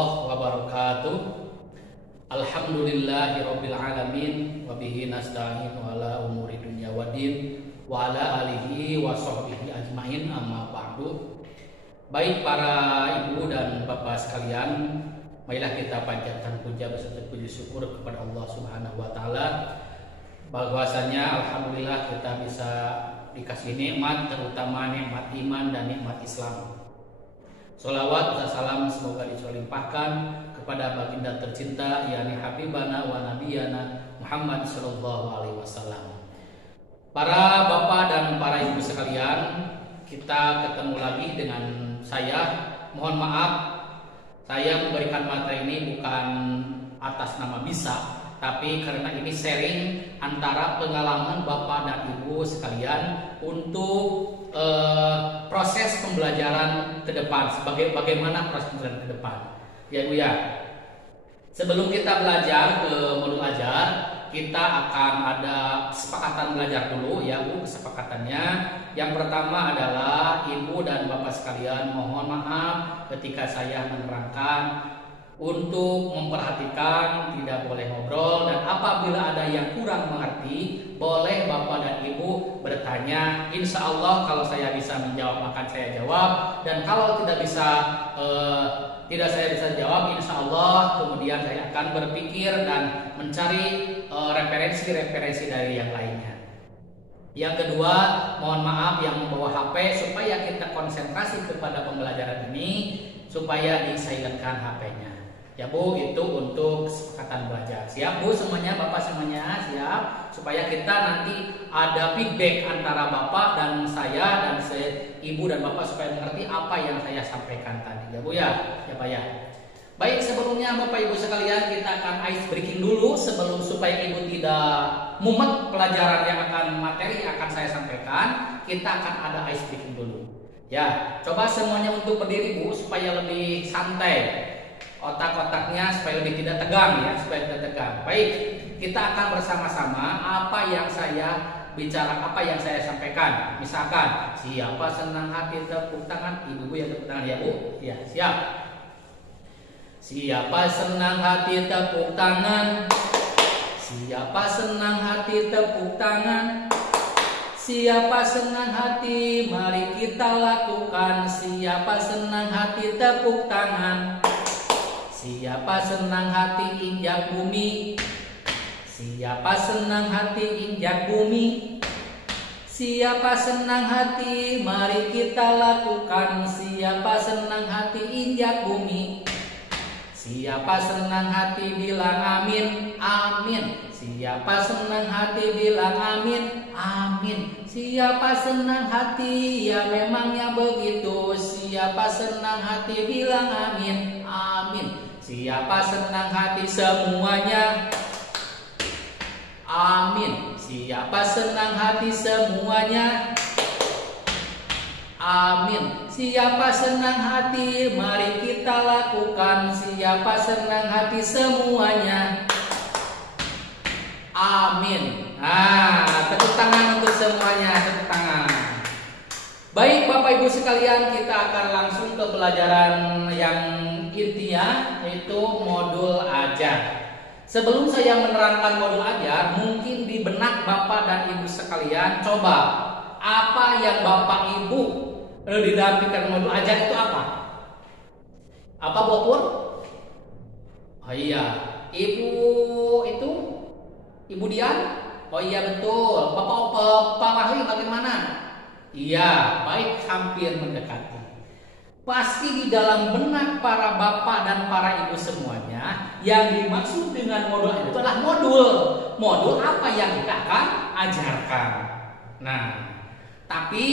warahmatullahi wabarakatuh. Alhamdulillahirabbil alamin wa bihi nasta'in ala umuri dunya waddin wa ala alihi wa sahbihi ajmain, amma ba'du. Baik para ibu dan bapak sekalian, marilah kita panjatkan puja beserta puji syukur kepada Allah Subhanahu wa taala bahwasanya alhamdulillah kita bisa dikasih nikmat, terutama nikmat iman dan nikmat Islam. Sholawat dan salam semoga dicurahkan kepada baginda tercinta yakni Habibana wa Nabiyana Muhammad sallallahu alaihi wasallam. Para bapak dan para ibu sekalian, kita ketemu lagi dengan saya. Mohon maaf, saya memberikan materi ini bukan atas nama bisa, tapi karena ini sharing antara pengalaman bapak dan ibu sekalian untuk proses pembelajaran ke depan, bagaimana proses pembelajaran ke depan. Ya Bu ya. Sebelum kita belajar ke modul ajar, kita akan ada kesepakatan belajar dulu ya Bu. Kesepakatannya yang pertama adalah ibu dan bapak sekalian, mohon maaf ketika saya menerangkan untuk memperhatikan, tidak boleh ngobrol, dan apabila ada yang kurang mengerti boleh bapak dan ibu bertanya. Insya Allah kalau saya bisa menjawab akan saya jawab, dan kalau tidak saya bisa jawab, insya Allah kemudian saya akan berpikir dan mencari referensi dari yang lainnya. Yang kedua, mohon maaf yang membawa HP supaya kita konsentrasi kepada pembelajaran ini, supaya disilentkan HP-nya. Ya Bu, itu untuk kesepakatan belajar. Siap Bu semuanya, Bapak semuanya siap? Supaya kita nanti ada feedback antara Bapak dan saya Ibu dan Bapak supaya mengerti apa yang saya sampaikan tadi. Ya Bu ya, ya Pak ya. Baik, sebelumnya Bapak Ibu sekalian, kita akan ice breaking dulu supaya Ibu tidak mumet pelajaran yang materi yang akan saya sampaikan. Kita akan ada ice breaking dulu. Ya, coba semuanya untuk berdiri Bu supaya lebih santai. Otak-otaknya supaya lebih tidak tegang ya, supaya tidak tegang. Baik, kita akan bersama-sama apa yang saya bicara, apa yang saya sampaikan. Misalkan, siapa senang hati tepuk tangan, ibu-ibu yang tepuk tangan ya Bu. Ya, siap. Siapa senang hati tepuk tangan? Siapa senang hati tepuk tangan? Siapa senang hati, mari kita lakukan. Siapa senang hati tepuk tangan? Siapa senang hati injak bumi? Siapa senang hati injak bumi? Siapa senang hati, mari kita lakukan. Siapa senang hati injak bumi? Siapa senang hati bilang amin, amin. Siapa senang hati bilang amin, amin. Siapa senang hati, ya memangnya begitu. Siapa senang hati bilang amin, amin. Siapa senang hati semuanya? Amin. Siapa senang hati semuanya? Amin. Siapa senang hati, mari kita lakukan. Siapa senang hati semuanya? Amin. Tepuk tangan untuk semuanya, tepuk tangan. Baik Bapak Ibu sekalian, kita akan langsung ke pelajaran yang intinya, yaitu modul ajar. Sebelum saya menerangkan modul ajar, mungkin di benak Bapak dan Ibu sekalian, coba apa yang Bapak Ibu didampingkan modul ajar itu apa? Apa Bu Pur? Oh iya, Ibu itu Ibu Dian? Oh iya betul. Bapak Wahyu bagaimana? Iya, baik, hampir mendekati. Pasti di dalam benak para bapak dan para ibu semuanya, yang dimaksud dengan modul itu adalah modul apa yang kita akan ajarkan. Nah, tapi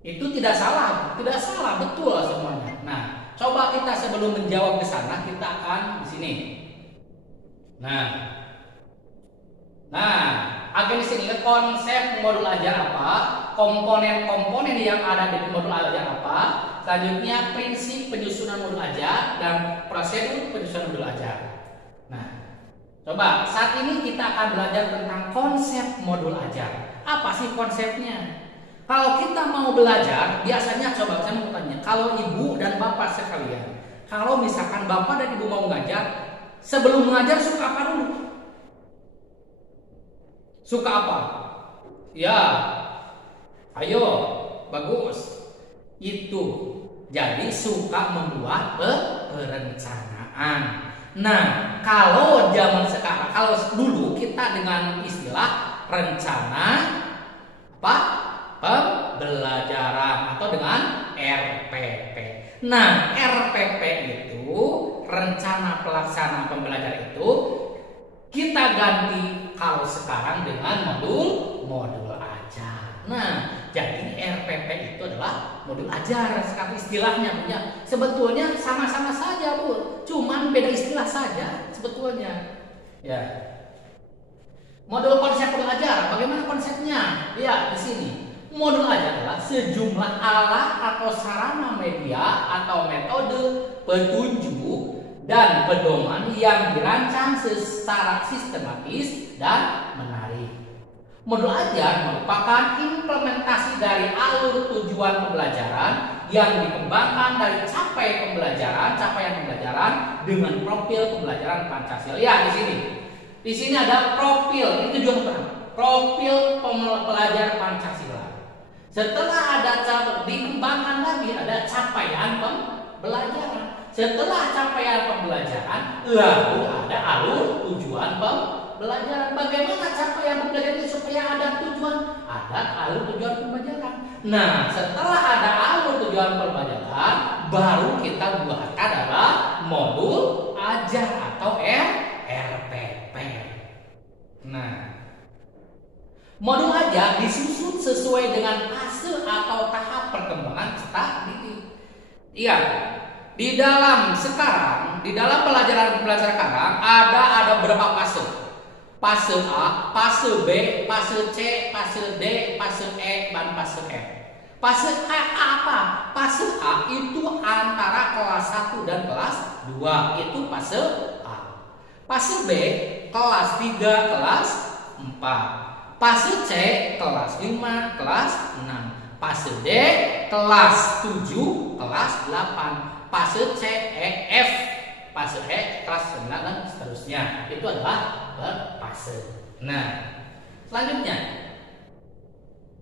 itu tidak salah, betul semuanya. Nah, coba kita sebelum menjawab ke sana, kita akan di sini. Akan di sini konsep modul ajar apa, komponen-komponen yang ada di modul ajar apa, selanjutnya prinsip penyusunan modul ajar dan prosedur penyusunan modul ajar. Nah, coba saat ini kita akan belajar tentang konsep modul ajar. Apa sih konsepnya? Kalau kita mau belajar, biasanya coba saya mau tanya, kalau ibu dan bapak sekalian, Kalau misalkan Bapak dan Ibu mau ngajar, sebelum mengajar suka apa dulu? Suka apa? Ya, ayo, bagus. Itu. Jadi suka membuat perencanaan. Nah, kalau zaman sekarang, kalau dulu kita dengan istilah rencana apa? Pembelajaran atau dengan RPP. Nah, RPP itu rencana pelaksanaan pembelajaran itu kita ganti kalau sekarang dengan modul ajar. Nah, jadi RPP itu adalah modul ajar sekarang istilahnya punya. Sebetulnya sama-sama saja, Bu. Cuman beda istilah saja sebetulnya. Ya. Modul konsep modul ajar, bagaimana konsepnya? Ya, di sini. Modul ajar adalah sejumlah alat atau sarana media atau metode petunjuk dan pedoman yang dirancang secara sistematis dan menarik. Modul ajar merupakan implementasi dari alur tujuan pembelajaran yang dikembangkan dari capaian pembelajaran dengan profil pembelajaran Pancasila. Ya, di sini. Di sini ada profil, ini tujuan pertama. Profil pelajar Pancasila. Setelah ada dikembangkan lagi ada capaian pembelajaran. Setelah capaian pembelajaran, lalu ada alur tujuan pembelajaran. Bagaimana capaian pembelajaran itu supaya ada tujuan? Ada alur tujuan pembelajaran. Nah, setelah ada alur tujuan pembelajaran, baru kita buatkan adalah modul ajar atau RPP. Nah, modul ajar disusun sesuai dengan fase atau tahap perkembangan peserta didik. Iya, di dalam pelajaran sekarang ada berapa fase? Fase A, fase B, fase C, fase D, fase E, dan fase F. Fase A apa? Fase A itu antara kelas 1 dan kelas 2, itu fase A. Fase B, kelas 3, kelas 4. Fase C kelas 5, kelas 6. Fase D kelas 7, kelas 8. Fase C, E, F. Fase E kelas 9 dan seterusnya. Itu adalah berfase. Nah, selanjutnya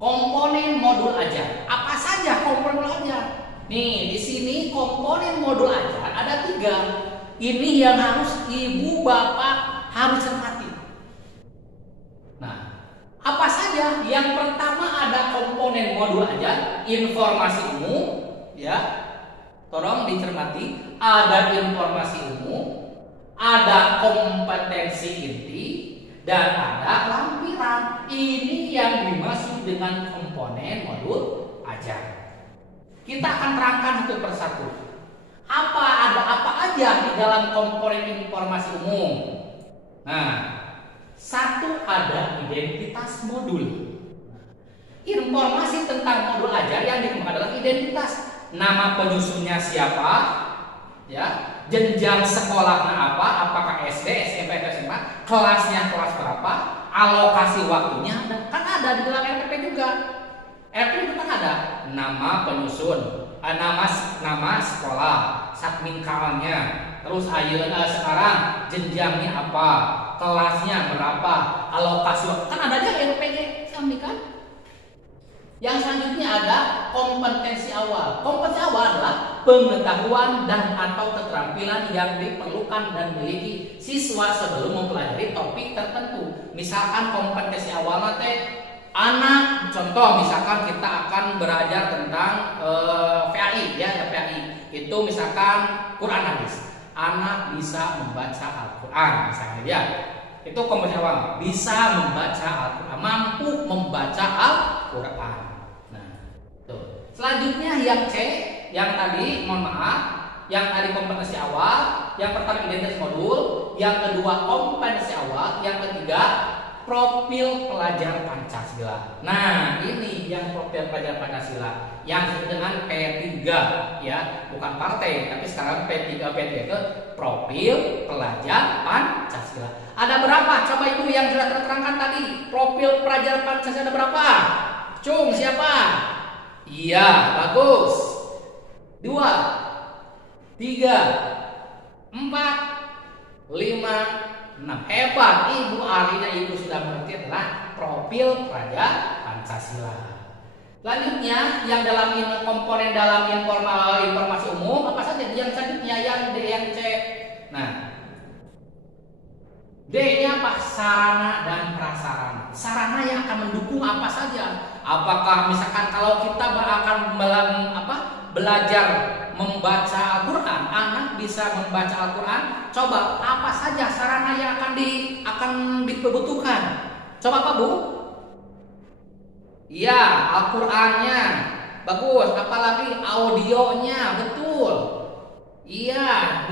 komponen modul ajar. Apa saja komponen modul ajar? Nih, di sini komponen modul ajar ada 3. Ini yang harus Ibu Bapak harus cermati. Apa saja? Yang pertama ada komponen modul ajar, informasi umum, ya. Tolong dicermati, ada informasi umum, ada kompetensi inti, dan ada lampiran. Ini yang dimaksud dengan komponen modul ajar. Kita akan terangkan satu persatu. Ada apa aja di dalam komponen informasi umum? Nah, 1 ada identitas modul. Informasi tentang modul ajar yang dikembangkan adalah identitas. Nama penyusunnya siapa? Ya, jenjang sekolahnya apa? Apakah SD, SMP, atau SMA? Kelasnya kelas berapa? Alokasi waktunya ada. Kan ada di dalam RPP juga. RPP kan ada nama penyusun, nama sekolah, satminkalnya. Terus sekarang jenjangnya apa? Kelasnya berapa, alokasi waktu, kan ada aja RPP sami kan. Yang selanjutnya ada kompetensi awal. Kompetensi awal adalah pengetahuan dan atau keterampilan yang diperlukan dan miliki siswa sebelum mempelajari topik tertentu. Misalkan kompetensi awal anak, contoh misalkan kita akan belajar tentang PAI, ya PAI. Itu misalkan Quran hadis. Anak bisa membaca Al-Quran misalnya, ya. Itu kompetensi awal, bisa membaca Al-Quran, mampu membaca Al-Quran. Nah, tuh. Selanjutnya yang C, yang tadi yang tadi kompetensi awal, yang pertama identitas modul, yang kedua kompetensi awal, yang ketiga profil pelajar Pancasila. Nah, ini yang profil pelajar Pancasila yang disebut dengan P3, ya, bukan partai, tapi sekarang P3 itu profil pelajar Pancasila. Ada berapa? Coba Ibu yang sudah terangkan tadi. Profil pelajar Pancasila ada berapa? Cung, siapa? Iya, bagus. 2. 3, 4, 5, 6. Hebat, Ibu artinya Ibu sudah mengerti adalah profil Praja Pancasila. Selanjutnya yang dalam komponen dalam informasi umum apa saja? Yang selanjutnya yang D, yang C. Nah, D-nya apa? Sarana dan prasarana. Sarana yang akan mendukung apa saja? Apakah misalkan kalau kita akan belajar membaca Al-Quran, anak bisa membaca Al-Quran. Coba apa saja sarana yang akan dibutuhkan? Coba Pak Bu? Iya, Al-Qurannya bagus. Apalagi audionya, betul. Iya,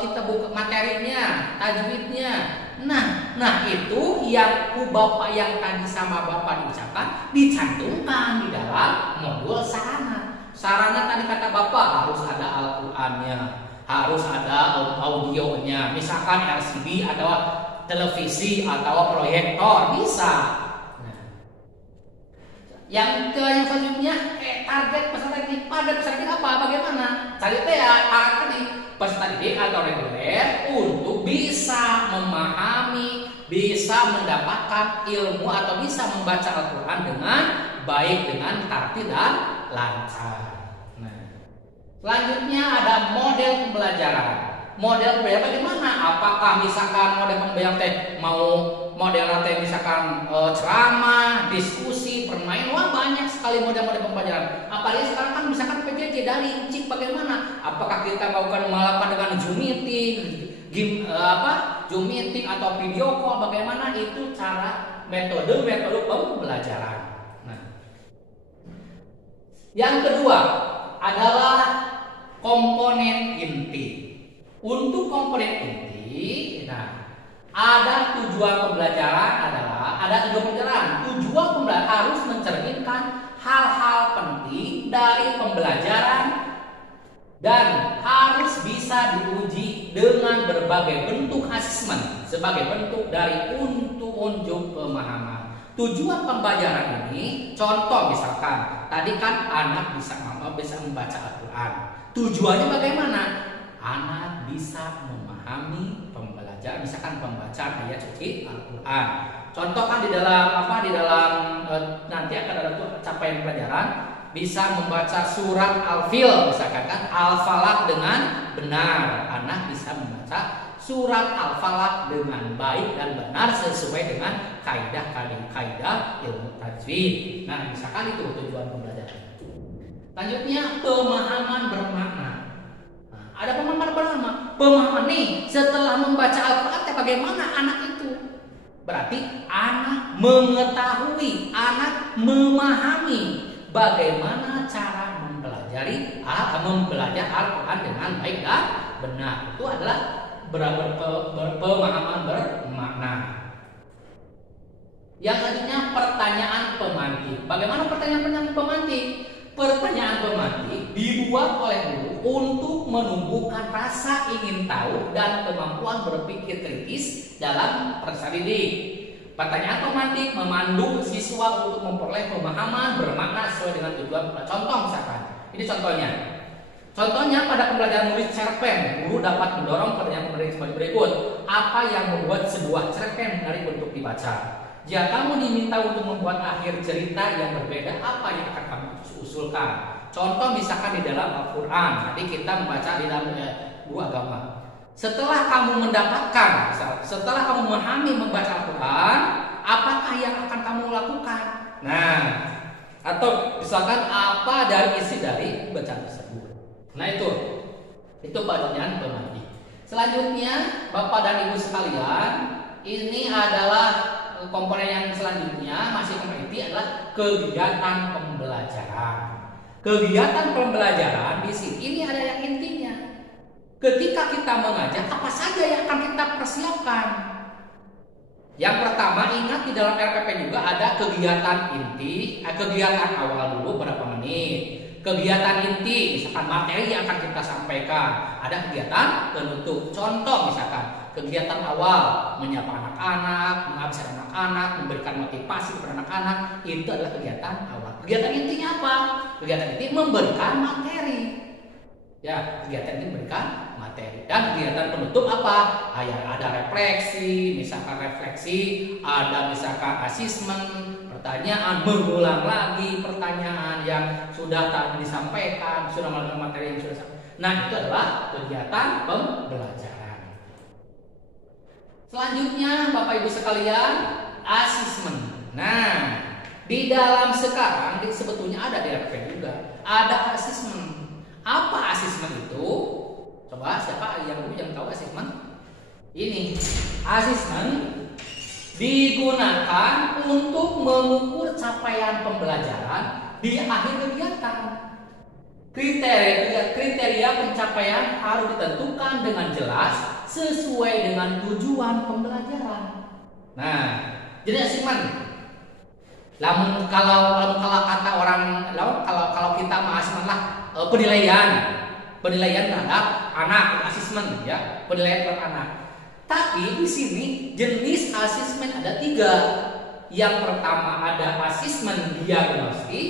kita buka materinya, tajwidnya. Nah itu yang Bapak yang tadi sama Bapak diucapkan dicantumkan di dalam modul sarana. Sarana tadi kata Bapak harus ada Al-Qurannya, harus ada audionya. Misalkan LCD atau televisi atau proyektor bisa. Nah, yang selanjutnya target peserta didik. Peserta didik apa? Bagaimana? Tadi tadi peserta didik atau reguler untuk bisa memahami, bisa mendapatkan ilmu atau bisa membaca Al-Quran dengan baik, dengan tertib dan lancar. Nah, selanjutnya ada model pembelajaran. Model pembelajaran bagaimana? Apakah misalkan model pembelajaran mau model misalkan ceramah, diskusi, permainan, wah banyak sekali model-model pembelajaran. Apalagi sekarang kan misalkan PJJ daring, cik bagaimana? Apakah kita melakukan dengan Zoom meeting, Zoom meeting atau video call? Bagaimana itu cara metode pembelajaran? Nah, yang kedua adalah komponen inti. Untuk komponen inti, ada tujuan pembelajaran Tujuan pembelajaran harus mencerminkan hal-hal penting dari pembelajaran dan harus bisa diuji dengan berbagai bentuk asesmen sebagai bentuk dari unjuk pemahaman. Tujuan pembelajaran ini, contoh misalkan tadi kan anak bisa membaca Al-Quran. Tujuannya bagaimana? Anak bisa memahami pembelajaran, misalkan pembacaan ayat suci Al-Quran. Contoh kan di dalam nanti akan ada capaian pelajaran bisa membaca surat Al-Fil, misalkan kan Al-Falaq dengan benar. Anak bisa membaca surat Al-Falaq dengan baik dan benar sesuai dengan kaidah ilmu tajwid. Nah, misalkan itu tujuan pembelajaran. Selanjutnya pemahaman bermakna. Ada pemahaman nih setelah membaca Al-Quran bagaimana anak itu? Berarti anak mengetahui, anak memahami bagaimana cara mempelajari Al-Quran dengan baik dan benar. Itu adalah pemahaman bermakna. Yang selanjutnya pertanyaan pemantik. Bagaimana pertanyaan pemantik? Pertanyaan pemantik dibuat oleh guru untuk menumbuhkan rasa ingin tahu dan kemampuan berpikir kritis dalam peserta didik. Pertanyaan pemantik memandu siswa untuk memperoleh pemahaman bermakna sesuai dengan tujuan. Contoh misalkan, ini contohnya. Contohnya pada pembelajaran menulis cerpen, guru dapat mendorong pertanyaan pemantik sebagai berikut. Apa yang membuat sebuah cerpen menarik untuk dibaca? Jika kamu diminta untuk membuat akhir cerita yang berbeda, apa yang akan kamu usulkan? Contoh misalkan di dalam Al-Quran, tadi kita membaca di dalam buku agama. Setelah kamu memahami membaca Al-Quran, apakah yang akan kamu lakukan? Nah, atau misalkan apa dari isi dari bacaan tersebut. Nah itu pertanyaan pemantik. Selanjutnya, Bapak dan Ibu sekalian, ini adalah komponen yang selanjutnya masih komponen adalah kegiatan pembelajaran. Kegiatan pembelajaran di sini ini ada yang intinya. Ketika kita mengajar, apa saja yang akan kita persiapkan? Yang pertama, ingat di dalam RPP juga ada kegiatan inti, kegiatan awal dulu berapa menit. Kegiatan inti, misalkan materi yang akan kita sampaikan. Ada kegiatan penutup. Contoh misalkan kegiatan awal menyapa anak-anak, menghabiskan anak-anak, memberikan motivasi kepada anak-anak, itu adalah kegiatan awal. Kegiatan intinya apa? Kegiatan inti memberikan materi. Ya, kegiatan ini memberikan materi. Dan kegiatan penutup apa? Ada refleksi, misalkan refleksi, ada misalkan asesmen, pertanyaan, mengulang lagi pertanyaan yang sudah tadi disampaikan, sudah melakukan materi yang sudah disampaikan. Nah, itu adalah kegiatan pembelajaran. Selanjutnya, Bapak Ibu sekalian, asesmen. Nah, di dalam sekarang sebetulnya ada DRP juga, ada asesmen. Apa asesmen itu? Coba siapa yang tahu asesmen? Ini asesmen digunakan untuk mengukur capaian pembelajaran di akhir kegiatan. Kriteria pencapaian harus ditentukan dengan jelas sesuai dengan tujuan pembelajaran. Nah, jadi asesmen. Kalau kata orang, kalau kita asesmen lah. Penilaian terhadap anak, asesmen ya, penilaian terhadap anak. Tapi di sini jenis asesmen ada 3. Yang pertama ada asesmen diagnostik,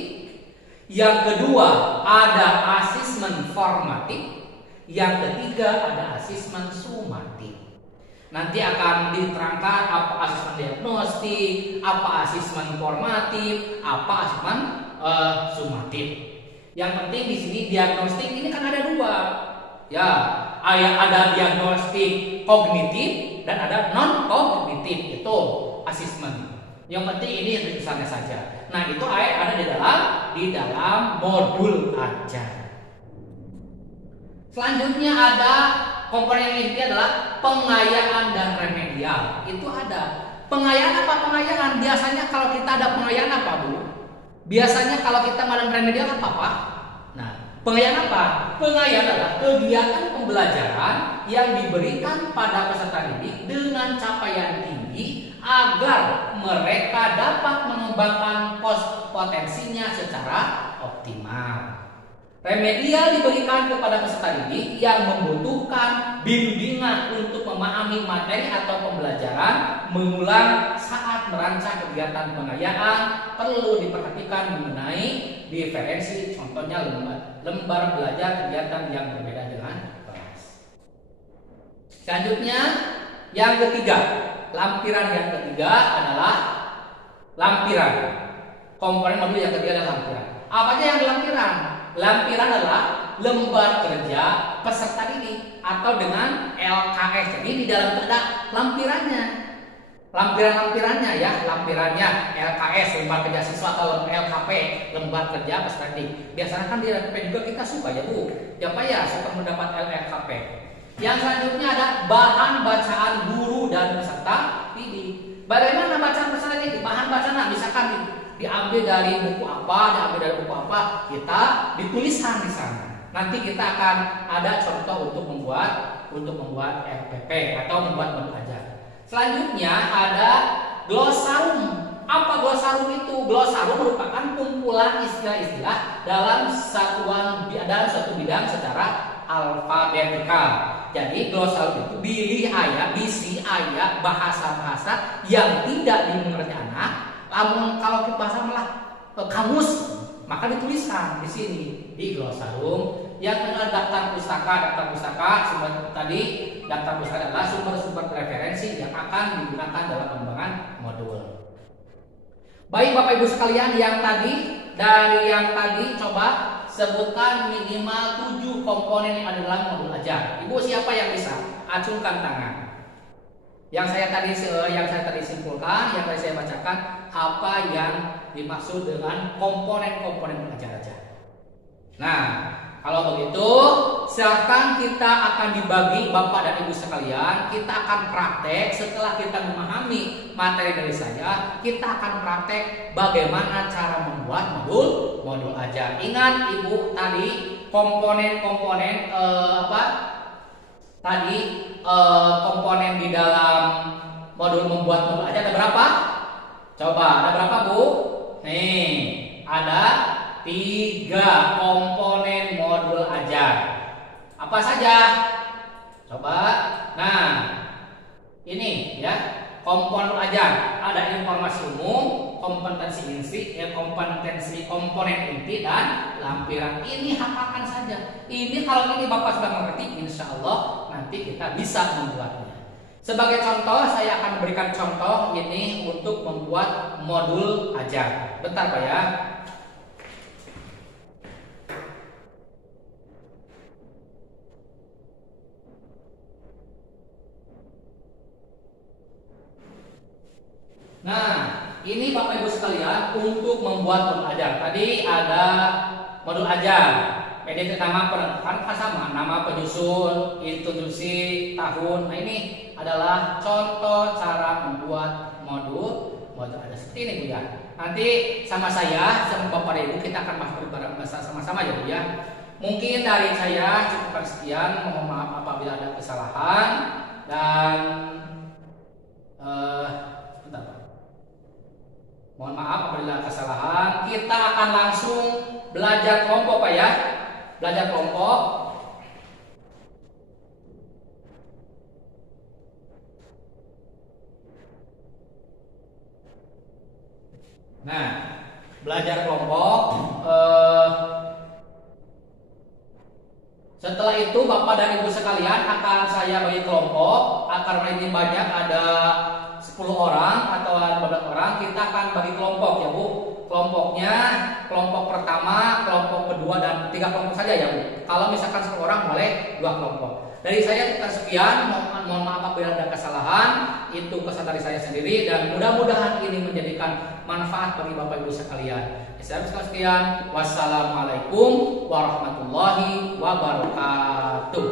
yang kedua ada asesmen formatif, yang ketiga ada asesmen sumatif. Nanti akan diterangkan apa asesmen diagnostik, apa asesmen formatif, apa asesmen sumatif. Yang penting di sini diagnostik ini kan ada 2. Ya, ada diagnostik kognitif dan ada non kognitif, itu asesmen. Yang penting ini ringkasannya saja. Nah, itu ada di dalam modul ajar. Selanjutnya ada komponen yang inti adalah pengayaan dan remedial. Itu ada. Pengayaan apa pengayaan? Biasanya kalau kita ada pengayaan apa, Bu? Biasanya kalau kita melakukan remedial apa, Pak? Nah, pengayaan apa? Pengayaan adalah kegiatan pembelajaran yang diberikan pada peserta didik dengan capaian tinggi agar mereka dapat mengembangkan potensinya secara optimal. Remedial diberikan kepada peserta didik yang membutuhkan bimbingan untuk memahami materi atau pembelajaran mengulang saat merancang kegiatan pengayaan. Perlu diperhatikan mengenai diferensi, contohnya lembar belajar kegiatan yang berbeda dengan kelas. Selanjutnya yang ketiga, lampiran yang ketiga adalah lampiran. Komponen modul yang ketiga adalah lampiran. Apa aja yang lampiran? Lampiran adalah lembar kerja peserta didik atau dengan LKS. Jadi di dalam itu ada lampirannya. Lampirannya ya, lampirannya LKS, lembar kerja siswa, atau LKP, lembar kerja peserta didik. Biasanya kan di LKP juga kita suka ya, Bu. Siapa ya suka mendapat LKP. Yang selanjutnya ada bahan bacaan guru dan peserta didik. Bagaimana bacaan peserta didik? Bahan bacaan misalkan diambil dari buku apa, kita dituliskan di sana. Nanti kita akan ada contoh untuk membuat RPP atau membuat modul ajar. Selanjutnya ada glosarum. Apa glosarum itu? Glosarum merupakan kumpulan istilah-istilah dalam satu bidang secara alfabetikal. Jadi glosarum itu bisi ayat bahasa-bahasa yang tidak dimengerti anak. Kalau bahasa malah kamus, maka dituliskan di sini di glosarum. Yang kedua daftar pustaka. Daftar pustaka adalah sumber-sumber referensi yang akan digunakan dalam pengembangan modul. Baik Bapak Ibu sekalian, yang tadi coba sebutkan minimal 7 komponen yang ada dalam modul ajar. Ibu siapa yang bisa? Acungkan tangan. Yang saya tadi simpulkan, yang tadi saya bacakan, apa yang dimaksud dengan komponen-komponen belajar ajar. Nah, kalau begitu, silahkan kita akan dibagi Bapak dan Ibu sekalian. Kita akan praktek setelah kita memahami materi dari saya. Kita akan praktek bagaimana cara membuat modul ajar. Ingat Ibu tadi komponen-komponen komponen di dalam modul membuat modul ajar ada berapa? Coba ada berapa, Bu? Nih, ada 3 komponen modul ajar. Apa saja? Coba. Nah, ini ya, komponen modul ajar. Ada informasi umum, kompetensi kompetensi komponen inti dan lampiran. Ini hafalkan saja. Ini kalau ini Bapak sudah mengerti, insya Allah nanti kita bisa membuatnya. Sebagai contoh, saya akan memberikan contoh ini untuk membuat modul ajar. Bentar Pak ya. Nah, ini Bapak Ibu sekalian untuk membuat modul ajar. Tadi ada modul ajar. Jadi nama kan sama, nama penyusun, introduksi, tahun. Nah ini adalah contoh cara membuat modul ajar seperti ini Bu ya. Nanti sama saya, sama Bapak Ibu kita akan bahas sama-sama ya Bu ya. Mungkin dari saya cukupkan sekian. Mohon maaf apabila ada kesalahan dan mohon maaf apabila kesalahan. Kita akan langsung belajar kelompok Pak ya. Belajar kelompok. Nah, belajar kelompok. Setelah itu Bapak dan Ibu sekalian akan saya bagi kelompok. Karena ini banyak, ada 10 orang atau 15 orang, kita akan bagi kelompok ya Bu. Kelompoknya kelompok pertama, kelompok kedua, dan 3 kelompok saja ya Bu. Kalau misalkan 10 orang boleh 2 kelompok. Dari saya cukup sekian. Mohon maaf apabila ada kesalahan. Itu kesan dari saya sendiri dan mudah-mudahan ini menjadikan manfaat bagi Bapak Ibu sekalian. Saya sekian. Wassalamualaikum warahmatullahi wabarakatuh.